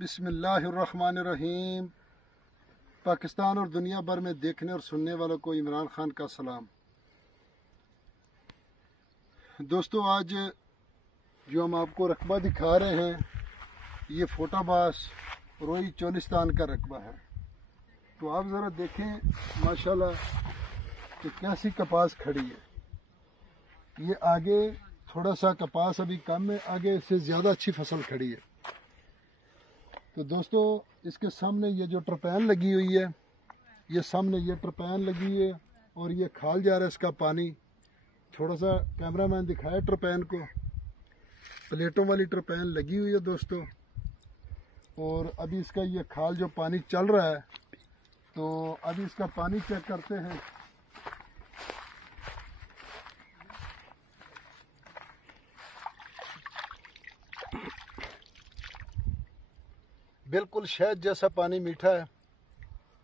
बिस्मिल्लाहिर्रहमानिर्रहीम। पाकिस्तान और दुनिया भर में देखने और सुनने वालों को इमरान खान का सलाम। दोस्तों, आज जो हम आपको रकबा दिखा रहे हैं, ये फोटाबास रोई चोलिस्तान का रकबा है। तो आप ज़रा देखें माशाल्लाह कि कैसी कपास खड़ी है। ये आगे थोड़ा सा कपास अभी कम है, आगे इससे ज़्यादा अच्छी फसल खड़ी है। तो दोस्तों, इसके सामने ये जो ट्रपैन लगी हुई है, ये सामने ये ट्रपैन लगी है और ये खाल जा रहा है इसका पानी। थोड़ा सा कैमरामैन दिखाया ट्रपैन को। प्लेटों वाली ट्रपैन लगी हुई है दोस्तों, और अभी इसका ये खाल जो पानी चल रहा है, तो अभी इसका पानी चेक करते हैं। बिल्कुल शहद जैसा पानी मीठा है,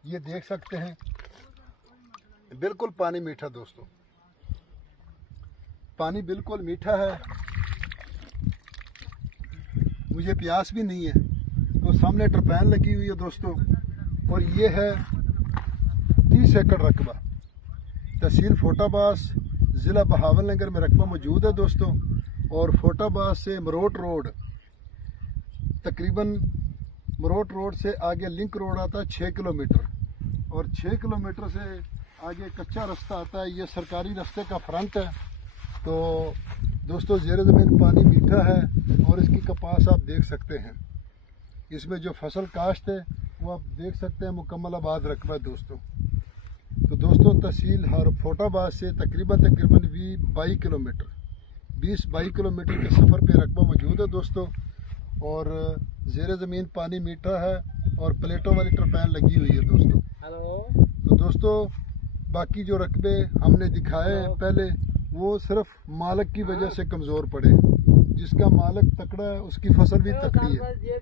ये देख सकते हैं। बिल्कुल पानी मीठा दोस्तों, पानी बिल्कुल मीठा है। मुझे प्यास भी नहीं है। तो सामने ट्रपैन लगी हुई है दोस्तों, और ये है 30 एकड़ रकबा। तहसील फोटाबास, ज़िला बहावलनगर में रकबा मौजूद है दोस्तों। और फोटाबास से मरोट रोड, तकरीबन मरोट रोड से आगे लिंक रोड आता है 6 किलोमीटर, और 6 किलोमीटर से आगे कच्चा रास्ता आता है। ये सरकारी रास्ते का फ्रंट है। तो दोस्तों, ज़ेर ज़मीन पानी मीठा है, और इसकी कपास आप देख सकते हैं। इसमें जो फसल काश्त है वो आप देख सकते हैं, मुकम्मल आबाद रकबा है दोस्तों। तो दोस्तों, तहसील हर फोटाबाद से तकरीबन 22 किलोमीटर 20-22 किलोमीटर के सफ़र पे रकबा मौजूद है दोस्तों। और ज़ेर ज़मीन पानी मीठा है, और प्लेटों वाली ट्रपैन लगी हुई है दोस्तों। तो दोस्तों, बाकी जो रकबे हमने दिखाए हैं पहले, वो सिर्फ मालिक की वजह से कमज़ोर पड़े। जिसका मालिक तकड़ा है उसकी फसल भी तकड़ी है।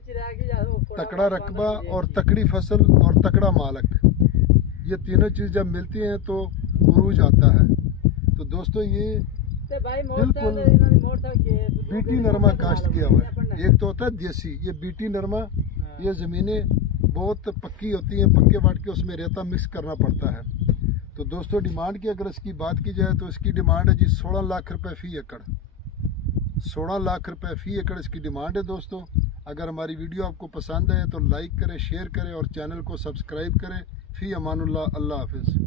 तकड़ा रकबा और तकड़ी फसल और तकड़ा मालिक, ये तीनों चीज़ जब मिलती हैं तो उरूज आता है। तो दोस्तों, ये बिल्कुल बीटी नरमा काश्त किया हुआ है। एक तो होता है देसी, ये बीटी नरमा। ये ज़मीनें बहुत पक्की होती हैं, पक्के वाट के उसमें रेता मिक्स करना पड़ता है। तो दोस्तों, डिमांड की अगर इसकी बात की जाए तो इसकी डिमांड है जी 16 लाख रुपए फ़ी एकड़। 16 लाख रुपए फ़ी एकड़ इसकी डिमांड है दोस्तों। अगर हमारी वीडियो आपको पसंद है तो लाइक करें, शेयर करें और चैनल को सब्सक्राइब करें। फ़ी अमानुल्लाह, अल्लाह हाफिज़।